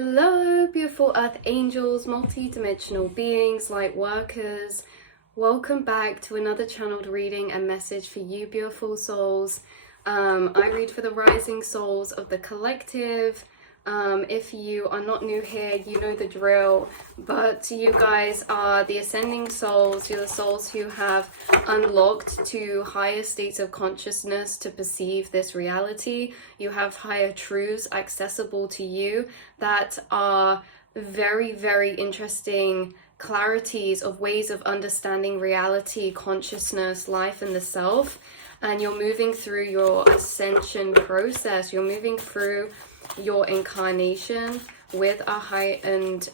Hello, beautiful earth angels, multi-dimensional beings, light workers. Welcome back to another channeled reading and message for you, beautiful souls. I read for the rising souls of the collective. If you are not new here, you know the drill, but you guys are the ascending souls. You're the souls who have unlocked to higher states of consciousness to perceive this reality. You have higher truths accessible to you that are very, very interesting clarities of ways of understanding reality, consciousness, life, and the self. And you're moving through your ascension process. You're moving through your incarnation with a heightened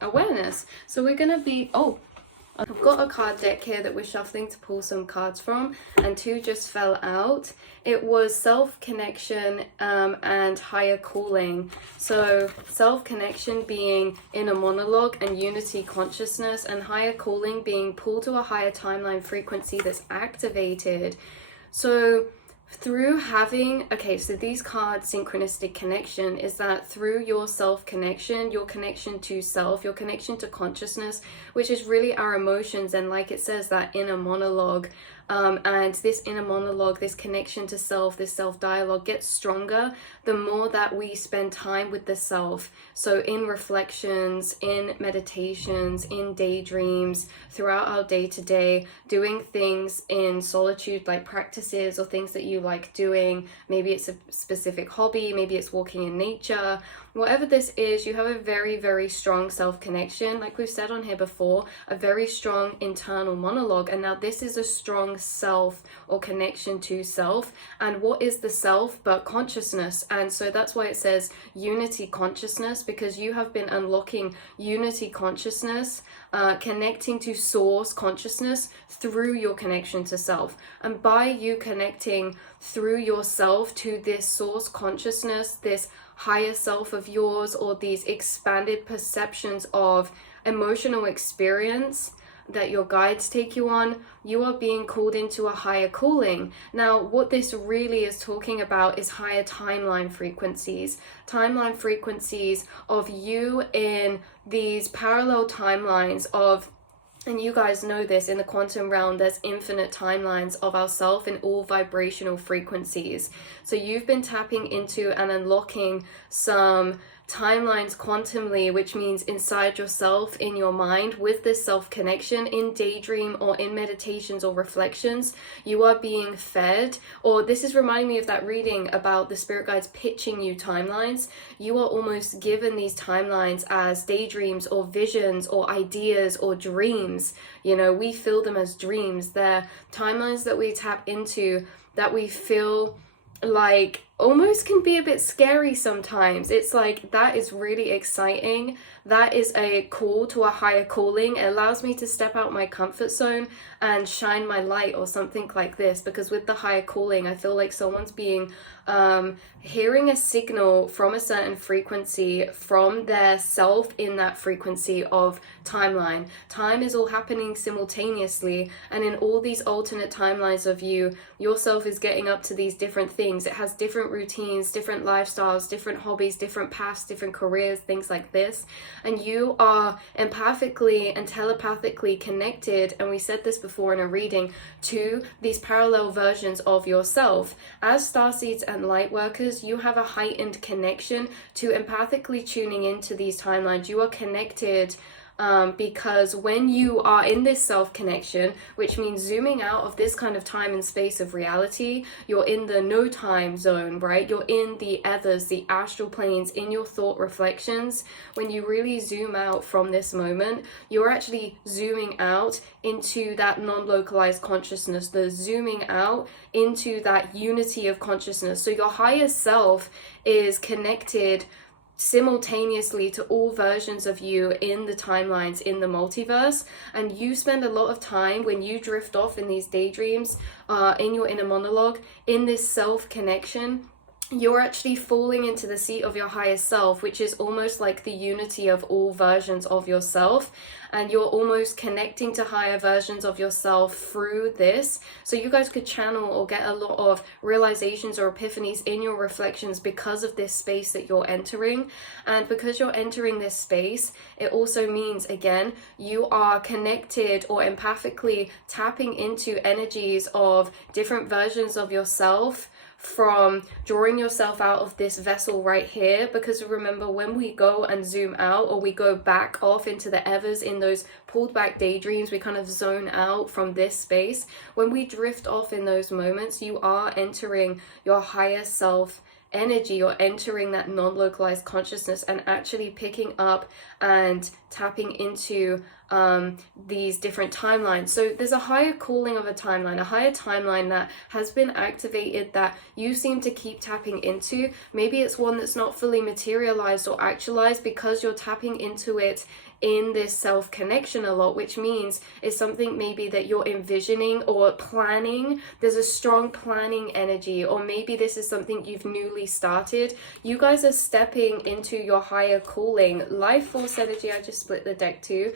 awareness. So we're gonna be I've got a card deck here that we're shuffling to pull some cards from, and two just fell out. It was self-connection and higher calling. So self-connection being inner monologue and unity consciousness, and higher calling being pulled to a higher timeline frequency that's activated. So through having, so these cards, synchronistic connection, is that through your self-connection, your connection to self, your connection to consciousness, which is really our emotions, and like it says, that inner monologue, and this inner monologue, this connection to self, this self-dialogue gets stronger the more that we spend time with the self. So in reflections, in meditations, in daydreams, throughout our day-to-day, doing things in solitude, like practices or things that you like doing. Maybe it's a specific hobby, maybe it's walking in nature. Whatever this is, you have a very, very strong self-connection. Like we've said on here before, a very strong internal monologue. And now this is a strong self or connection to self. And what is the self but consciousness? And so that's why it says unity consciousness, because you have been unlocking unity consciousness, connecting to source consciousness through your connection to self. And by you connecting through yourself to this source consciousness, this higher self of yours, or these expanded perceptions of emotional experience that your guides take you on, you are being called into a higher calling. Now, what this really is talking about is higher timeline frequencies of you in these parallel timelines of, and you guys know this, in the quantum realm, there's infinite timelines of ourself in all vibrational frequencies. So you've been tapping into and unlocking some timelines quantumly, which means inside yourself, in your mind, with this self-connection, in daydream or in meditations or reflections, you are being fed, or this is reminding me of that reading about the spirit guides pitching you timelines. You are almost given these timelines as daydreams or visions or ideas or dreams. You know, we feel them as dreams. They're timelines that we tap into that we feel like almost can be a bit scary sometimes. It's like, that is really exciting. That is a call to a higher calling. It allows me to step out my comfort zone and shine my light or something like this, because with the higher calling, I feel like someone's being hearing a signal from a certain frequency from their self in that frequency of timeline. Time is all happening simultaneously, and in all these alternate timelines of you, yourself is getting up to these different things. It has different routines, different lifestyles, different hobbies, different paths, different careers, things like this. And you are empathically and telepathically connected, and we said this before in a reading, to these parallel versions of yourself. As starseeds and light workers, you have a heightened connection to empathically tuning into these timelines. You are connected because when you are in this self-connection, which means zooming out of this kind of time and space of reality, you're in the no time zone, right? You're in the ethers, the astral planes, in your thought reflections. When you really zoom out from this moment, you're actually zooming out into that non-localized consciousness, the zooming out into that unity of consciousness. So your higher self is connected simultaneously to all versions of you in the timelines, in the multiverse. And you spend a lot of time, when you drift off in these daydreams, in your inner monologue, in this self-connection, you're actually falling into the seat of your higher self, which is almost like the unity of all versions of yourself, and you're almost connecting to higher versions of yourself through this. So you guys could channel or get a lot of realizations or epiphanies in your reflections because of this space that you're entering. And because you're entering this space, it also means, again, you are connected or empathically tapping into energies of different versions of yourself, from drawing yourself out of this vessel right here. Because remember, when we go and zoom out, or we go back off into the ethers in those pulled back daydreams, we kind of zone out from this space. When we drift off in those moments, you are entering your higher self energy. You're entering that non-localized consciousness and actually picking up and tapping into these different timelines. So there's a higher calling of a timeline, a higher timeline that has been activated that you seem to keep tapping into. Maybe it's one that's not fully materialized or actualized because you're tapping into it in this self-connection a lot, which means it's something maybe that you're envisioning or planning. There's a strong planning energy, or maybe this is something you've newly started. You guys are stepping into your higher calling. Life force energy, I just split the deck too.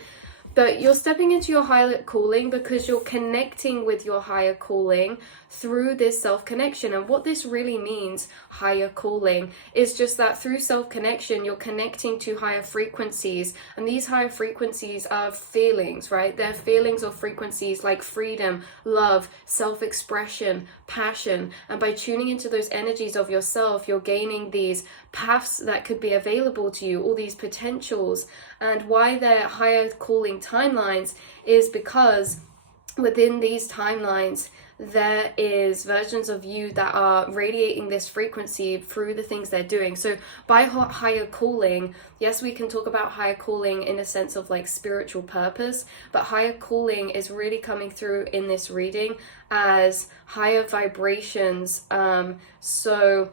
But you're stepping into your higher calling because you're connecting with your higher calling through this self-connection. And what this really means, higher calling, is just that through self-connection, you're connecting to higher frequencies. And these higher frequencies are feelings, right? They're feelings or frequencies like freedom, love, self-expression, passion. And by tuning into those energies of yourself, you're gaining these paths that could be available to you, all these potentials. And why they're higher calling timelines is because within these timelines, there is versions of you that are radiating this frequency through the things they're doing. So by higher calling, yes, we can talk about higher calling in a sense of like spiritual purpose, but higher calling is really coming through in this reading as higher vibrations. So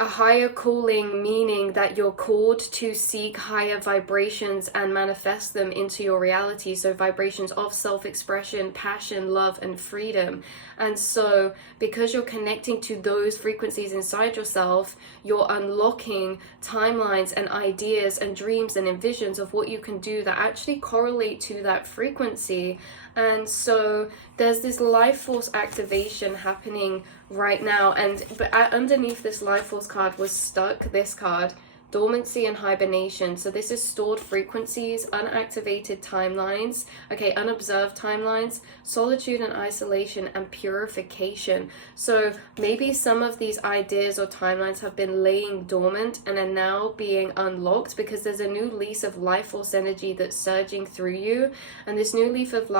a higher calling, meaning that you're called to seek higher vibrations and manifest them into your reality. So vibrations of self-expression, passion, love, and freedom. And so because you're connecting to those frequencies inside yourself, you're unlocking timelines and ideas and dreams and envisions of what you can do that actually correlate to that frequency. And so there's this life force activation happening right now. But underneath this life force card was stuck this card, dormancy and hibernation. So this is stored frequencies, unactivated timelines, okay, unobserved timelines, solitude and isolation, and purification. So maybe some of these ideas or timelines have been laying dormant and are now being unlocked because there's a new lease of life force energy that's surging through you. And this new lease of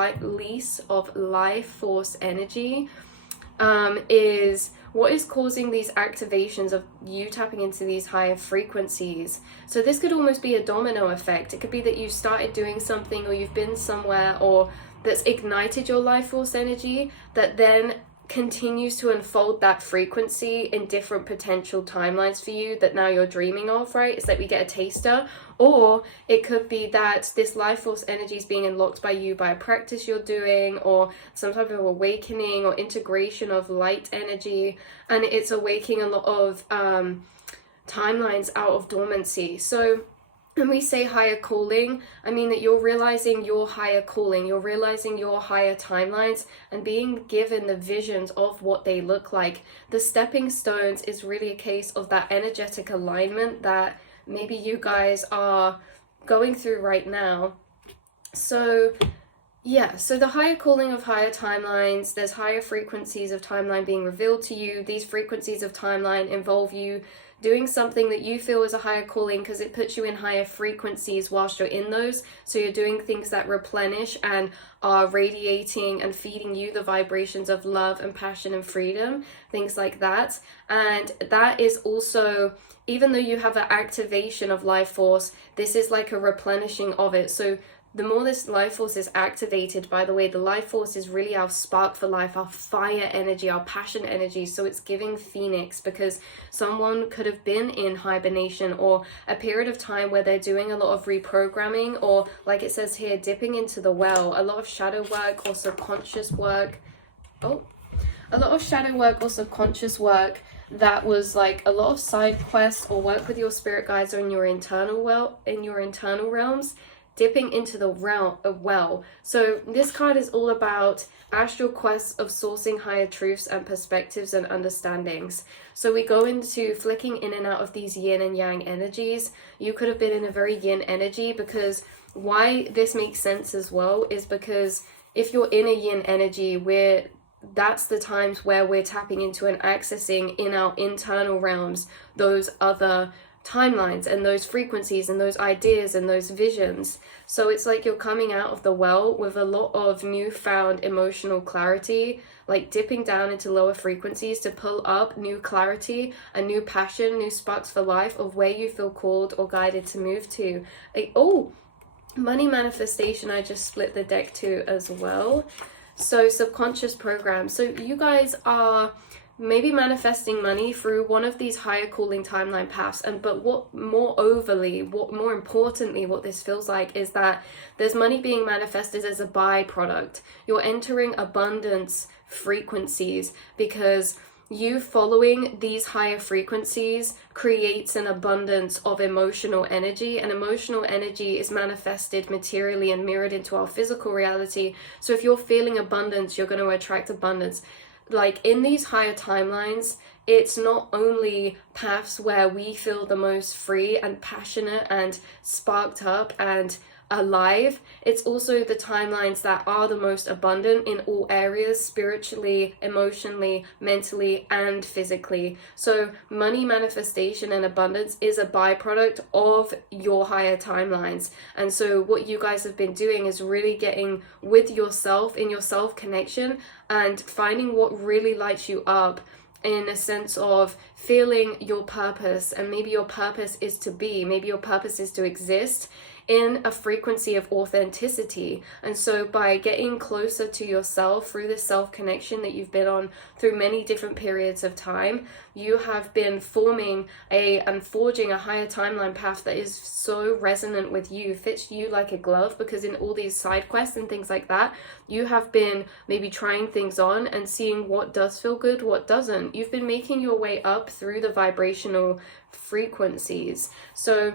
life force energy is what is causing these activations of you tapping into these higher frequencies. So this could almost be a domino effect. It could be that you started doing something, or you've been somewhere, or that's ignited your life force energy that then continues to unfold that frequency in different potential timelines for you that now you're dreaming of, right? It's like we get a taster. Or it could be that this life force energy is being unlocked by you by a practice you're doing, or some type of awakening or integration of light energy, and it's awakening a lot of timelines out of dormancy. So when we say higher calling, I mean that you're realizing your higher calling, you're realizing your higher timelines and being given the visions of what they look like. The stepping stones is really a case of that energetic alignment that maybe you guys are going through right now. So yeah, so the higher calling of higher timelines, there's higher frequencies of timeline being revealed to you. These frequencies of timeline involve you doing something that you feel is a higher calling because it puts you in higher frequencies whilst you're in those. So you're doing things that replenish and are radiating and feeding you the vibrations of love and passion and freedom, things like that. And that is also, even though you have an activation of life force, this is like a replenishing of it. So the more this life force is activated, by the way, the life force is really our spark for life, our fire energy, our passion energy. So it's giving phoenix, because someone could have been in hibernation or a period of time where they're doing a lot of reprogramming, or like it says here, dipping into the well, a lot of shadow work or subconscious work. A lot of shadow work or subconscious work that was like a lot of side quests or work with your spirit guides or in your internal realms, dipping into the well. So this card is all about astral quests of sourcing higher truths and perspectives and understandings. So we go into flicking in and out of these yin and yang energies. You could have been in a very yin energy, because why this makes sense as well is because if you're in a yin energy, that's the times where we're tapping into and accessing in our internal realms those other timelines and those frequencies and those ideas and those visions. So it's like you're coming out of the well with a lot of newfound emotional clarity, like dipping down into lower frequencies to pull up new clarity, a new passion, new sparks for life of where you feel called or guided to move to. Like, oh, money manifestation, I just split the deck to as well. So subconscious programs. So you guys are maybe manifesting money through one of these higher calling timeline paths. But what more importantly, what this feels like is that there's money being manifested as a byproduct. You're entering abundance frequencies because you following these higher frequencies creates an abundance of emotional energy, and emotional energy is manifested materially and mirrored into our physical reality. So if you're feeling abundance, you're going to attract abundance. Like in these higher timelines, it's not only paths where we feel the most free and passionate and sparked up and alive, it's also the timelines that are the most abundant in all areas, spiritually, emotionally, mentally, and physically. So money manifestation and abundance is a byproduct of your higher timelines. And so what you guys have been doing is really getting with yourself, in your self connection, and finding what really lights you up, in a sense of feeling your purpose. And maybe your purpose is to be, maybe your purpose is to exist in a frequency of authenticity. And so by getting closer to yourself through this self-connection that you've been on through many different periods of time, you have been forming and forging a higher timeline path that is so resonant with you, fits you like a glove, because in all these side quests and things like that, you have been maybe trying things on and seeing what does feel good, what doesn't. You've been making your way up through the vibrational frequencies. So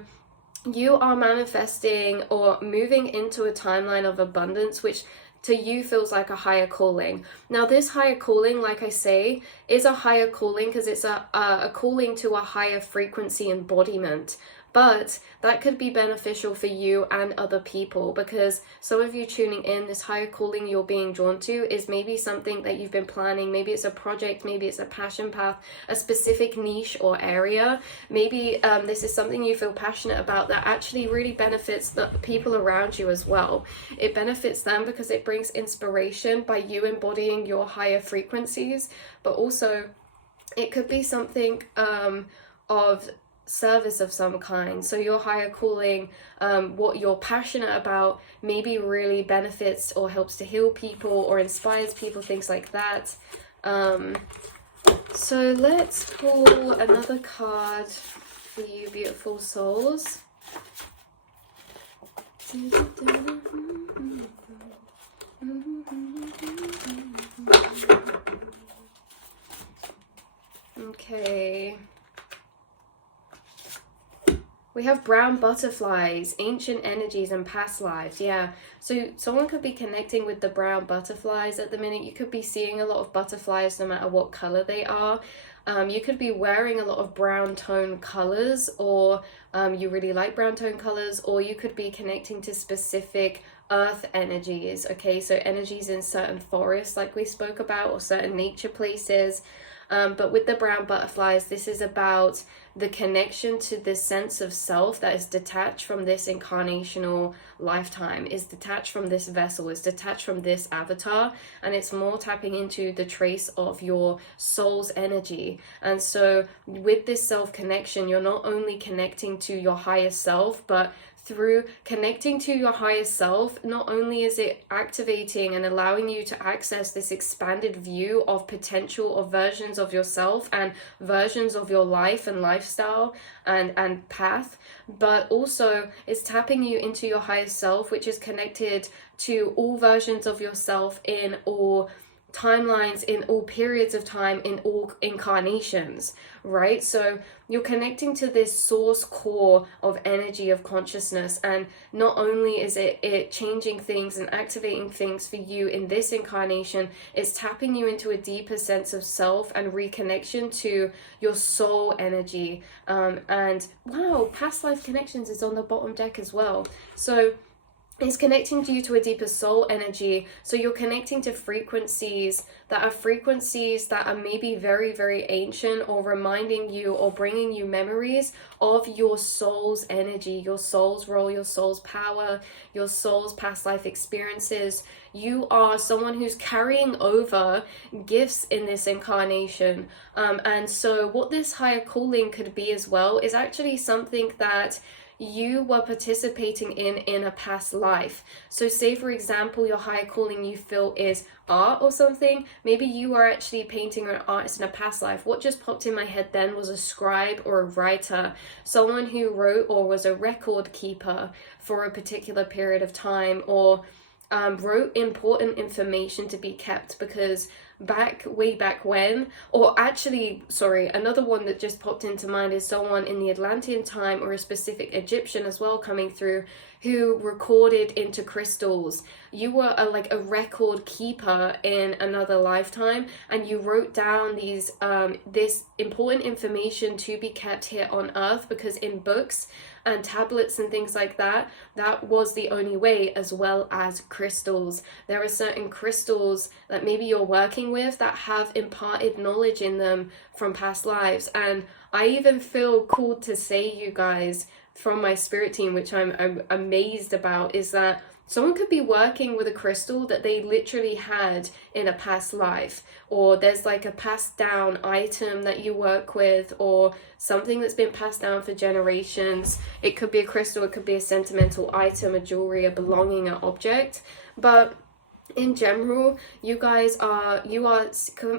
you are manifesting or moving into a timeline of abundance, which to you feels like a higher calling. Now this higher calling, like I say, is a higher calling because it's a calling to a higher frequency embodiment. But that could be beneficial for you and other people, because some of you tuning in, this higher calling you're being drawn to is maybe something that you've been planning. Maybe it's a project, maybe it's a passion path, a specific niche or area. Maybe this is something you feel passionate about that actually really benefits the people around you as well. It benefits them because it brings inspiration by you embodying your higher frequencies, but also it could be something of service of some kind. So your higher calling, what you're passionate about, maybe really benefits or helps to heal people or inspires people, things like that. So let's pull another card for you beautiful souls. Okay. We have brown butterflies, ancient energies, and past lives. Yeah, so someone could be connecting with the brown butterflies at the minute. You could be seeing a lot of butterflies no matter what color they are. You could be wearing a lot of brown tone colors, or you really like brown tone colors, or you could be connecting to specific earth energies. Okay, so energies in certain forests like we spoke about, or certain nature places. But with the brown butterflies, this is about the connection to this sense of self that is detached from this incarnational lifetime, is detached from this vessel, is detached from this avatar, and it's more tapping into the trace of your soul's energy. And so with this self-connection, you're not only connecting to your higher self, but through connecting to your higher self, not only is it activating and allowing you to access this expanded view of potential or versions of yourself and versions of your life and lifestyle and path, but also is tapping you into your higher self, which is connected to all versions of yourself in all timelines, in all periods of time, in all incarnations, right? So you're connecting to this source core of energy of consciousness, and not only is it changing things and activating things for you in this incarnation, it's tapping you into a deeper sense of self and reconnection to your soul energy. And wow, past life connections is on the bottom deck as well. So it's connecting you to a deeper soul energy. So you're connecting to frequencies that are maybe very, very ancient, or reminding you or bringing you memories of your soul's energy, your soul's role, your soul's power, your soul's past life experiences. You are someone who's carrying over gifts in this incarnation. And so what this higher calling could be as well is actually something that you were participating in a past life. So say, for example, your higher calling you feel is art or something. Maybe you were actually painting or an artist in a past life. What just popped in my head then was a scribe or a writer, someone who wrote or was a record keeper for a particular period of time, or wrote important information to be kept because way back when, or actually, sorry, another one that just popped into mind is someone in the Atlantean time, or a specific Egyptian as well coming through, who recorded into crystals. You were like a record keeper in another lifetime, and you wrote down these this important information to be kept here on earth, because in books and tablets and things like that, that was the only way, as well as crystals. There are certain crystals that maybe you're working with that have imparted knowledge in them from past lives. And I even feel called to say, you guys, from my spirit team, which I'm amazed about, is that someone could be working with a crystal that they literally had in a past life, or there's like a passed down item that you work with, or something that's been passed down for generations. It could be a crystal, it could be a sentimental item, a jewelry, a belonging, an object. But in general, you are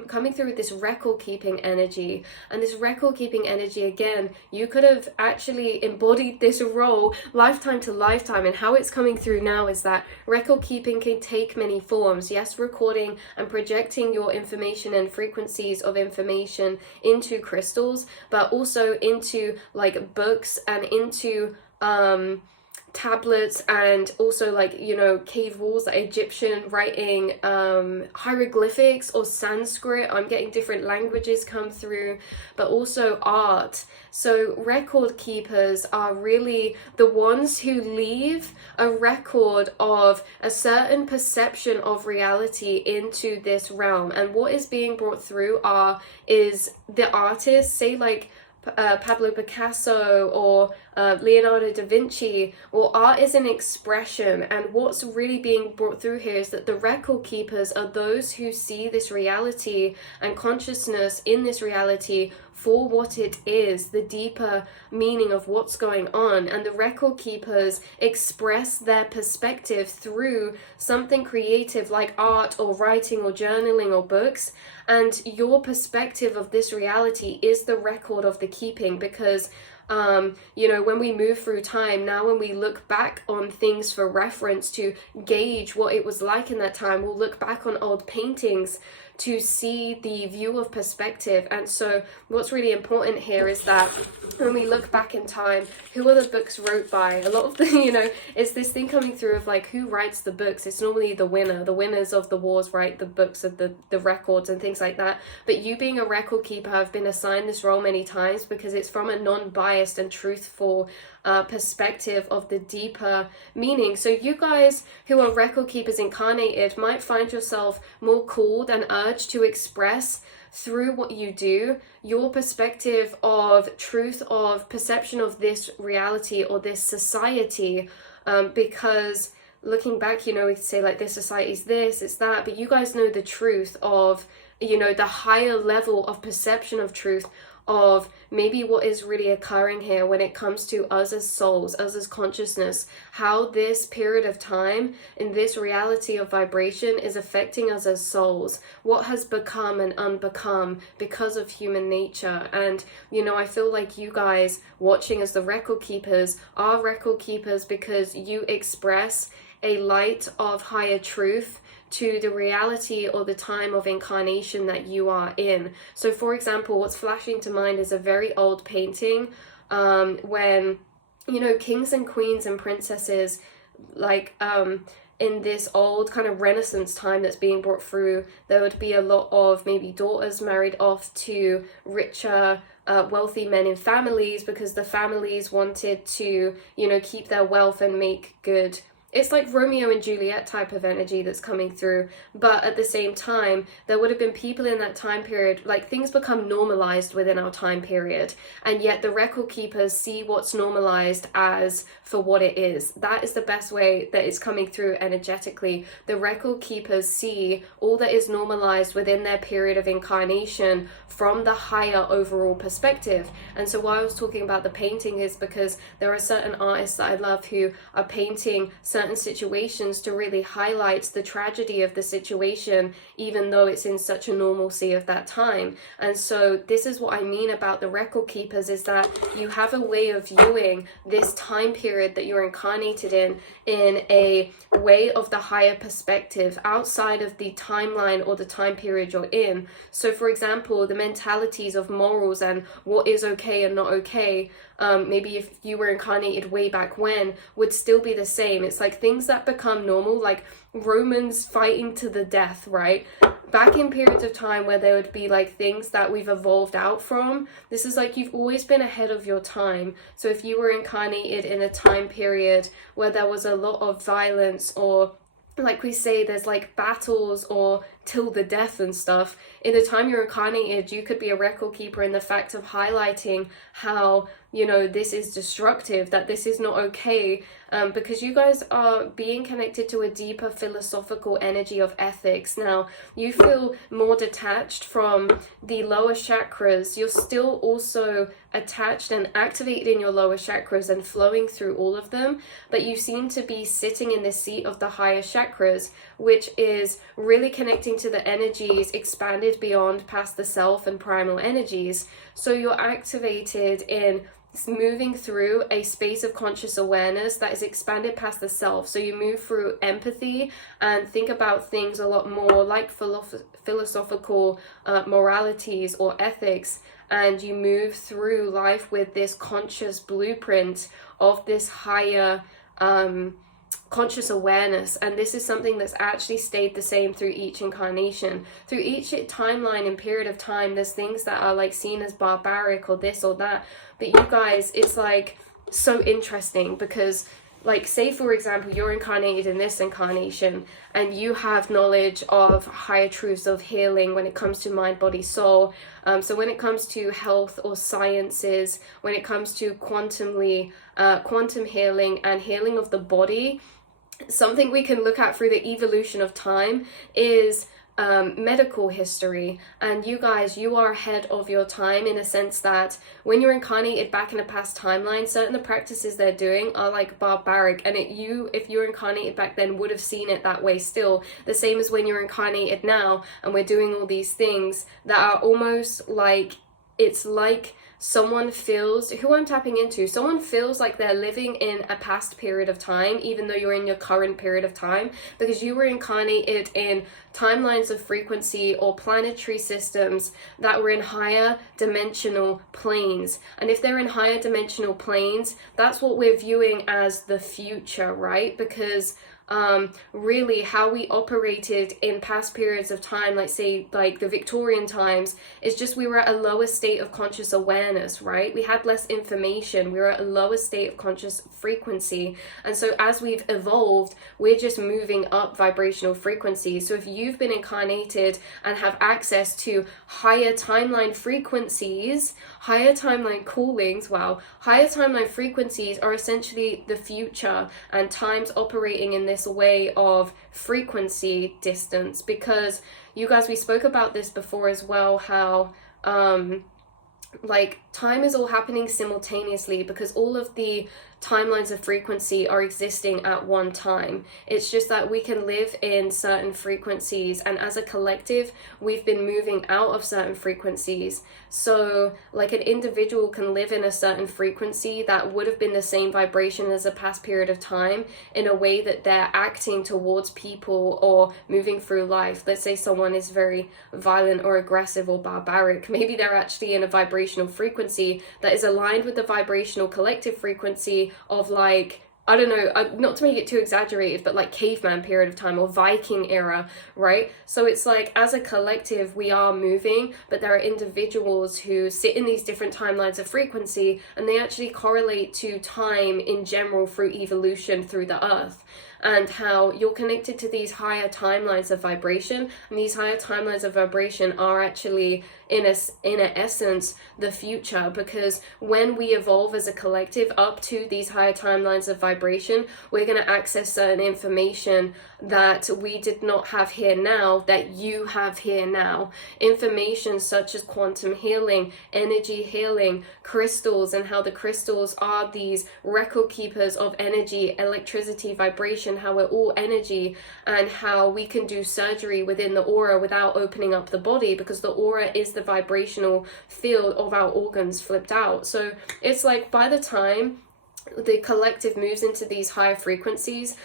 coming through with this record keeping energy, and this record keeping energy, again, you could have actually embodied this role lifetime to lifetime. And how it's coming through now is that record keeping can take many forms. Yes, recording and projecting your information and frequencies of information into crystals, but also into like books and into tablets, and also like, you know, cave walls, like Egyptian writing, hieroglyphics or Sanskrit. I'm getting different languages come through, but also art. So record keepers are really the ones who leave a record of a certain perception of reality into this realm. And what is being brought through is the artists, say like Pablo Picasso or Leonardo da Vinci. Well, art is an expression, and what's really being brought through here is that the record keepers are those who see this reality and consciousness in this reality for what it is, the deeper meaning of what's going on. And the record keepers express their perspective through something creative like art or writing or journaling or books. And your perspective of this reality is the record of the keeping, because you know, when we move through time now, when we look back on things for reference to gauge what it was like in that time, we'll look back on old paintings to see the view of perspective. And so what's really important here is that when we look back in time, who are the books wrote by? A lot of the, you know, it's this thing coming through of like, who writes the books? It's normally the winners of the wars write the books of the records and things like that. But you being a record keeper have been assigned this role many times because it's from a non-biased and truthful perspective of the deeper meaning. So you guys who are record keepers incarnated might find yourself more called and urged to express through what you do your perspective of truth, of perception of this reality or this society, because looking back, you know, we could say like this society's this, it's that, but you guys know the truth of, you know, the higher level of perception of truth, of maybe what is really occurring here when it comes to us as souls, us as consciousness, how this period of time in this reality of vibration is affecting us as souls, what has become and unbecome because of human nature. And, you know, I feel like you guys watching as the record keepers are record keepers because you express a light of higher truth to the reality or the time of incarnation that you are in. So for example, what's flashing to mind is a very old painting when, you know, kings and queens and princesses, like in this old kind of Renaissance time that's being brought through, there would be a lot of maybe daughters married off to richer, wealthy men in families, because the families wanted to, you know, keep their wealth and make good. It's like Romeo and Juliet type of energy that's coming through. But at the same time, there would have been people in that time period, like things become normalized within our time period. And yet the record keepers see what's normalized as for what it is. That is the best way that it's coming through energetically. The record keepers see all that is normalized within their period of incarnation from the higher overall perspective. And so why I was talking about the painting is because there are certain artists that I love who are painting certain situations to really highlight the tragedy of the situation, even though it's in such a normalcy of that time. And so this is what I mean about the record keepers, is that you have a way of viewing this time period that you're incarnated in a way of the higher perspective outside of the timeline or the time period you're in. So for example, the mentalities of morals and what is okay and not okay, maybe if you were incarnated way back when, would still be the same. It's like things that become normal, like Romans fighting to the death, right? Back in periods of time where there would be like things that we've evolved out from, this is like you've always been ahead of your time. So if you were incarnated in a time period where there was a lot of violence, or like we say, there's like battles or till the death and stuff, in the time you're incarnated, you could be a record keeper in the fact of highlighting how, you know, this is destructive, that this is not okay, because you guys are being connected to a deeper philosophical energy of ethics. Now, you feel more detached from the lower chakras. You're still also attached and activated in your lower chakras and flowing through all of them, but you seem to be sitting in the seat of the higher chakras, which is really connecting to the energies expanded beyond past the self and primal energies. So you're activated in moving through a space of conscious awareness that is expanded past the self. So you move through empathy and think about things a lot more like philosophical moralities or ethics, and you move through life with this conscious blueprint of this higher conscious awareness. And this is something that's actually stayed the same through each incarnation. Through each timeline and period of time, there's things that are like seen as barbaric or this or that, but you guys, it's like so interesting, because like say for example, you're incarnated in this incarnation and you have knowledge of higher truths of healing when it comes to mind, body, soul. So when it comes to health or sciences, when it comes to quantum healing and healing of the body, something we can look at through the evolution of time is medical history. And you guys, you are ahead of your time in a sense that when you're incarnated back in a past timeline, certain the practices they're doing are like barbaric, and if you're incarnated back then would have seen it that way still. The same as when you're incarnated now and we're doing all these things that are almost like, it's like someone feels, who I'm tapping into, someone feels like they're living in a past period of time, even though you're in your current period of time, because you were incarnated in timelines of frequency or planetary systems that were in higher dimensional planes. And if they're in higher dimensional planes, that's what we're viewing as the future, right? Because really how we operated in past periods of time, like say like the Victorian times, is just we were at a lower state of conscious awareness, right? We had less information, we were at a lower state of conscious frequency. And so as we've evolved, we're just moving up vibrational frequencies. So if you've been incarnated and have access to higher timeline frequencies, higher timeline callings, wow, higher timeline frequencies are essentially the future, and time's operating in this way of frequency distance. Because you guys, we spoke about this before as well, how like time is all happening simultaneously, because all of the timelines of frequency are existing at one time. It's just that we can live in certain frequencies, and as a collective we've been moving out of certain frequencies. So like an individual can live in a certain frequency that would have been the same vibration as a past period of time, in a way that they're acting towards people or moving through life. Let's say someone is very violent or aggressive or barbaric. Maybe they're actually in a vibrational frequency that is aligned with the vibrational collective frequency of, like, I don't know, not to make it too exaggerated, but like caveman period of time or Viking era, right? So it's like, as a collective, we are moving, but there are individuals who sit in these different timelines of frequency, and they actually correlate to time in general through evolution through the earth. And how you're connected to these higher timelines of vibration, and these higher timelines of vibration are actually in essence the future, because when we evolve as a collective up to these higher timelines of vibration, we're going to access certain information that we did not have here now, that you have here now. Information such as quantum healing, energy healing, crystals, and how the crystals are these record keepers of energy, electricity, vibration, how we're all energy, and how we can do surgery within the aura without opening up the body, because the aura is the vibrational field of our organs flipped out. So it's like, by the time the collective moves into these higher frequencies,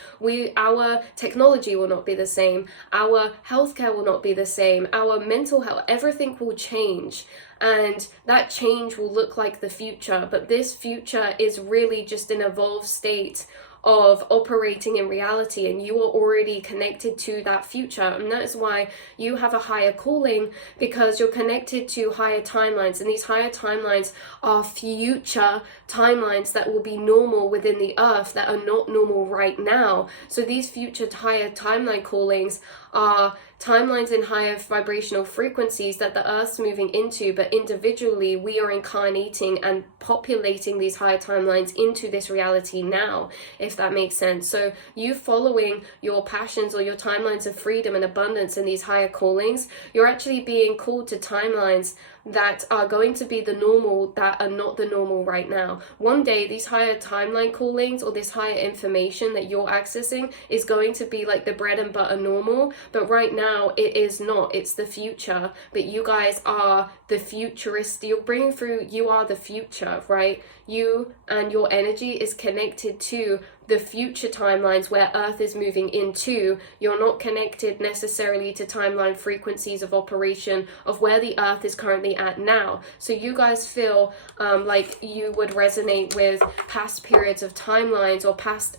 our technology will not be the same, our healthcare will not be the same, our mental health, everything will change. And that change will look like the future, but this future is really just an evolved state of operating in reality, and you are already connected to that future. And that is why you have a higher calling, because you're connected to higher timelines, and these higher timelines are future timelines that will be normal within the earth that are not normal right now. So these future higher timeline callings are timelines in higher vibrational frequencies that the earth's moving into, but individually we are incarnating and populating these higher timelines into this reality now, if that makes sense. So you following your passions or your timelines of freedom and abundance in these higher callings, you're actually being called to timelines that are going to be the normal, that are not the normal right now. One day these higher timeline callings or this higher information that you're accessing is going to be like the bread and butter normal, but right now it is not. It's the future, but you guys are the futurist. You're bringing through, you are the future, right? You and your energy is connected to the future timelines where Earth is moving into. You're not connected necessarily to timeline frequencies of operation of where the Earth is currently at now. So you guys feel like you would resonate with past periods of timelines or past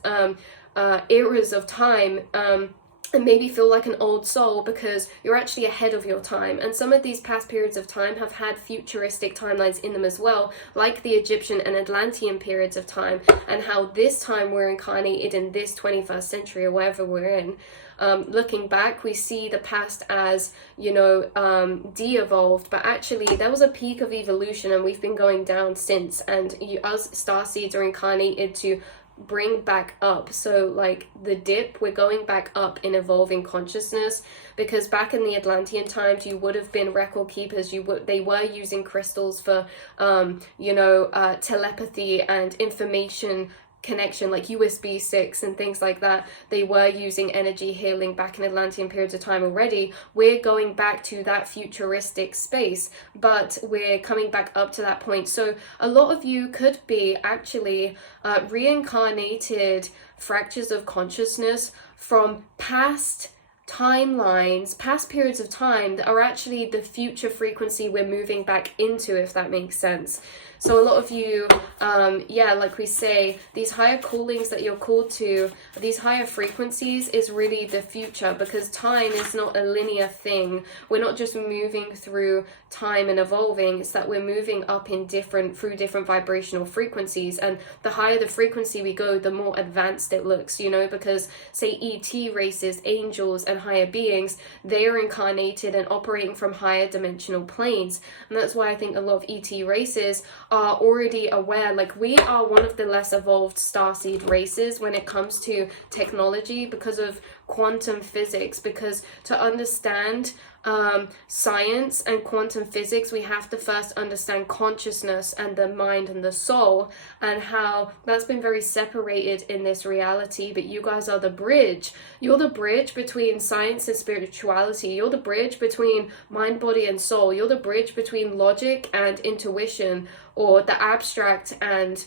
eras of time, and maybe feel like an old soul because you're actually ahead of your time. And some of these past periods of time have had futuristic timelines in them as well, like the Egyptian and Atlantean periods of time, and how this time we're incarnated in this 21st century or wherever we're in. Looking back, we see the past as, you know, de-evolved, but actually there was a peak of evolution and we've been going down since, and us starseeds are incarnated to bring back up. So like the dip, we're going back up in evolving consciousness, because back in the Atlantean times you would have been record keepers. They were using crystals for telepathy and information connection, like USB 6 and things like that. They were using energy healing back in Atlantean periods of time already. We're going back to that futuristic space, but we're coming back up to that point. So a lot of you could be actually reincarnated fractures of consciousness from past timelines, past periods of time that are actually the future frequency we're moving back into, if that makes sense. So a lot of you, like we say, these higher callings that you're called to, these higher frequencies is really the future, because time is not a linear thing. We're not just moving through time and evolving. It's that we're moving up in through different vibrational frequencies. And the higher the frequency we go, the more advanced it looks, you know, because say ET races, angels and higher beings, they are incarnated and operating from higher dimensional planes. And that's why I think a lot of ET races are already aware, like we are one of the less evolved starseed races when it comes to technology, because of quantum physics, because to understand science and quantum physics, we have to first understand consciousness and the mind and the soul, and how that's been very separated in this reality. But you guys are the bridge. You're the bridge between science and spirituality. You're the bridge between mind, body, and soul. You're the bridge between logic and intuition, or the abstract and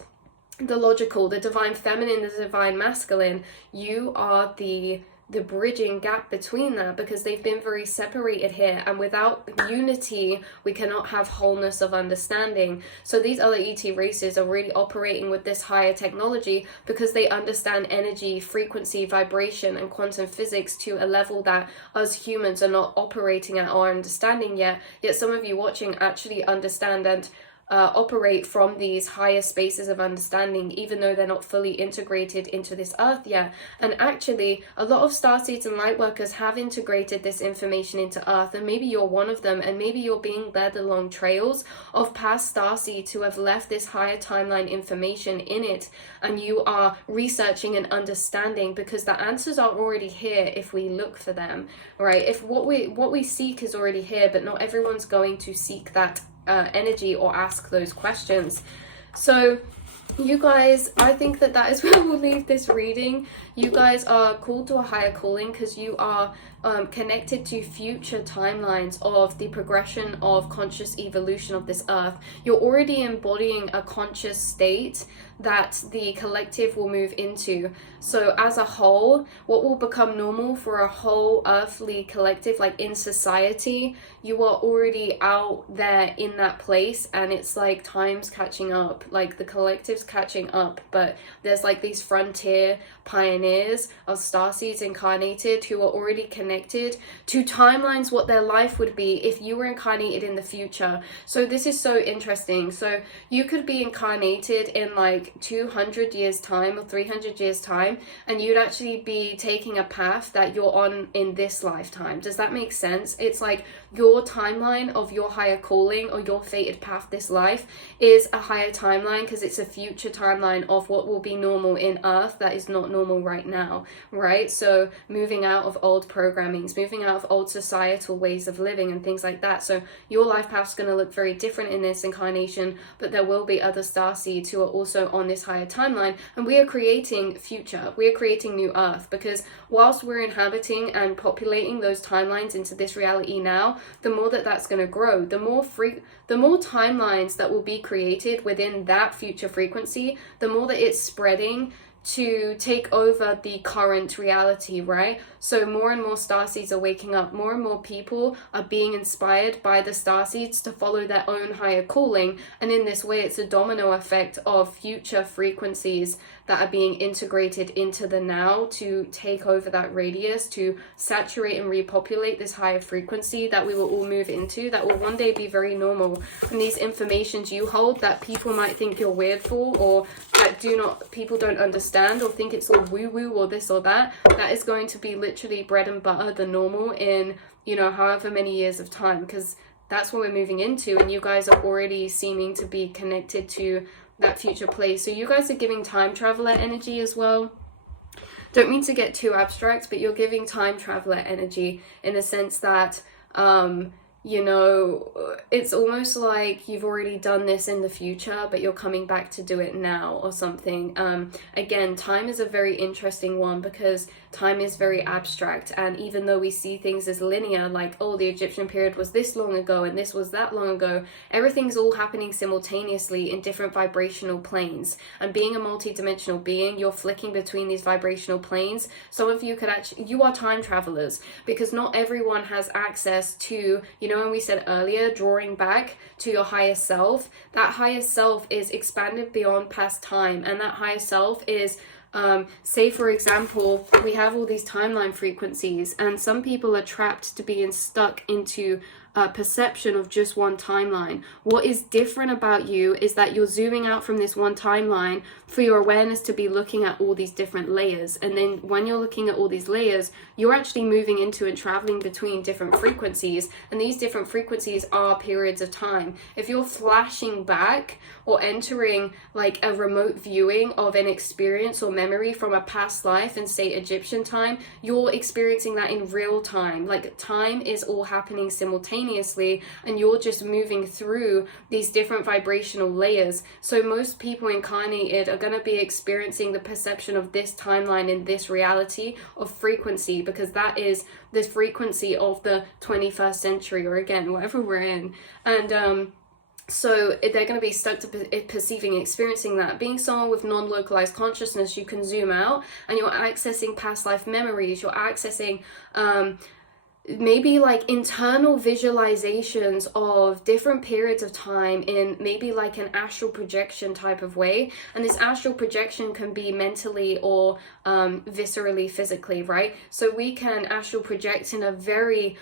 the logical, the divine feminine, the divine masculine. You are the bridging gap between that, because they've been very separated here, and without unity we cannot have wholeness of understanding. So these other ET races are really operating with this higher technology because they understand energy, frequency, vibration, and quantum physics to a level that us humans are not operating at or understanding yet. Yet some of you watching actually understand and operate from these higher spaces of understanding, even though they're not fully integrated into this earth yet. And actually, a lot of starseeds and light workers have integrated this information into earth, and maybe you're one of them, and maybe you're being led along trails of past starseeds who have left this higher timeline information in it, and you are researching and understanding, because the answers are already here if we look for them, right? If what we seek is already here, but not everyone's going to seek that energy or ask those questions. So you guys, I think that is where we'll leave this reading. You guys are called to a higher calling because you are connected to future timelines of the progression of conscious evolution of this earth. You're already embodying a conscious state that the collective will move into. So as a whole, what will become normal for a whole earthly collective, like in society, you are already out there in that place, and it's like time's catching up, like the collective's catching up. But there's like these frontier pioneers of starseeds incarnated who are already connected to timelines, what their life would be if you were incarnated in the future. So this is so interesting. So you could be incarnated in like 200 years time or 300 years time, and you'd actually be taking a path that you're on in this lifetime. Does that make sense? It's like your timeline of your higher calling or your fated path this life is a higher timeline, because it's a future timeline of what will be normal in earth that is not normal right now, right? So moving out of old programmings, moving out of old societal ways of living and things like that. So your life path's going to look very different in this incarnation, but there will be other starseeds who are also on this higher timeline, and we are creating future, we are creating new earth, because whilst we're inhabiting and populating those timelines into this reality now, the more that's going to grow, the more timelines that will be created within that future frequency, the more that it's spreading to take over the current reality, right? So more and more starseeds are waking up, more and more people are being inspired by the starseeds to follow their own higher calling, and in this way it's a domino effect of future frequencies that are being integrated into the now to take over that radius, to saturate and repopulate this higher frequency that we will all move into, that will one day be very normal. And these informations you hold that people might think you're weird for, or that people don't understand, or think it's all woo-woo or this or that is going to be literally bread and butter, the normal in, however many years of time, because that's what we're moving into, and you guys are already seeming to be connected to that future place. So you guys are giving time traveler energy as well. Don't mean to get too abstract, but you're giving time traveler energy in the sense that it's almost like you've already done this in the future, but you're coming back to do it now or something. Again, time is a very interesting one because time is very abstract, and even though we see things as linear, like, oh, the Egyptian period was this long ago and this was that long ago, everything's all happening simultaneously in different vibrational planes. And being a multi-dimensional being, you're flicking between these vibrational planes. Some of you you are time travelers, because not everyone has access to, when we said earlier, drawing back to your higher self. That higher self is expanded beyond past time, and that higher self is say for example, we have all these timeline frequencies, and some people are trapped to being stuck into perception of just one timeline. What is different about you is that you're zooming out from this one timeline for your awareness to be looking at all these different layers. And then when you're looking at all these layers, you're actually moving into and traveling between different frequencies. And these different frequencies are periods of time. If you're flashing back or entering like a remote viewing of an experience or memory from a past life in, say, Egyptian time, you're experiencing that in real time. Like, time is all happening simultaneously, and you're just moving through these different vibrational layers. So most people incarnated are going to be experiencing the perception of this timeline in this reality of frequency, because that is the frequency of the 21st century, or again, whatever we're in. And so they're going to be stuck to perceiving and experiencing that. Being someone with non-localized consciousness, you can zoom out and you're accessing past life memories. You're accessing maybe like internal visualizations of different periods of time in maybe like an astral projection type of way. And this astral projection can be mentally or viscerally, physically, right? So we can astral project in a very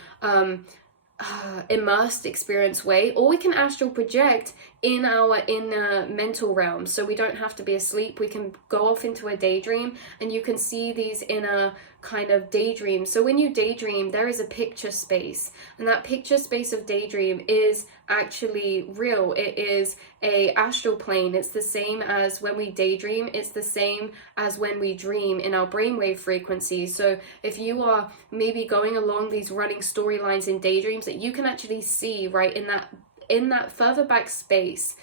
immersed experience way, or we can astral project in our inner mental realm. So we don't have to be asleep. We can go off into a daydream, and you can see these inner kind of daydreams. So when you daydream, there is a picture space, and that picture space of daydream is actually real. It is a astral plane. It's the same as when we daydream. It's the same as when we dream in our brainwave frequency. So if you are maybe going along these running storylines in daydreams, that you can actually see right in that further back space,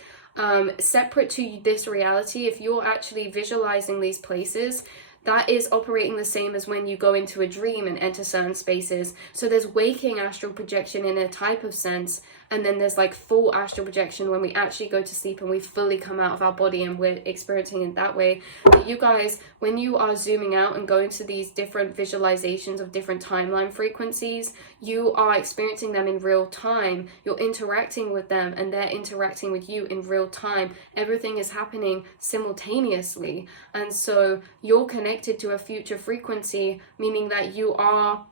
separate to this reality, if you're actually visualizing these places, that is operating the same as when you go into a dream and enter certain spaces. So there's waking astral projection in a type of sense, and then there's like full astral projection when we actually go to sleep and we fully come out of our body and we're experiencing it that way. But you guys, when you are zooming out and going to these different visualizations of different timeline frequencies, you are experiencing them in real time. You're interacting with them and they're interacting with you in real time. Everything is happening simultaneously. And so you're connected to a future frequency, meaning that you're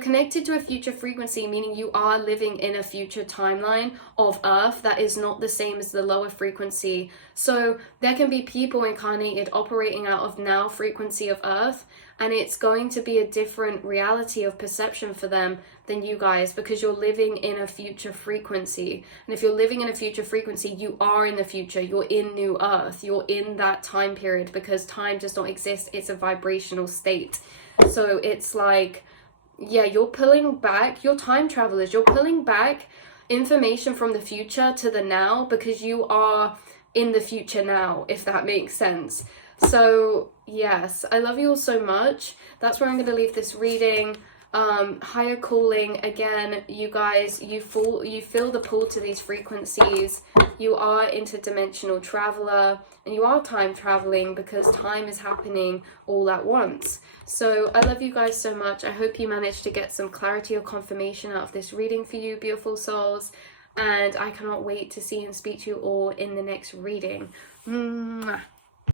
connected to a future frequency, meaning you are living in a future timeline of Earth that is not the same as the lower frequency. So there can be people incarnated operating out of now frequency of Earth, and it's going to be a different reality of perception for them than you guys, because you're living in a future frequency. And if you're living in a future frequency, you are in the future. You're in new Earth. You're in that time period, because time does not exist. It's a vibrational state. So it's like, yeah, you're pulling back, you're time travelers, you're pulling back information from the future to the now, because you are in the future now, if that makes sense. So yes, I love you all so much. That's where I'm going to leave this reading. Higher calling, again, you guys, you feel the pull to these frequencies. You are interdimensional traveler, and you are time traveling, because time is happening all at once. So I love you guys so much. I hope you managed to get some clarity or confirmation out of this reading for you, beautiful souls. And I cannot wait to see and speak to you all in the next reading. Mwah.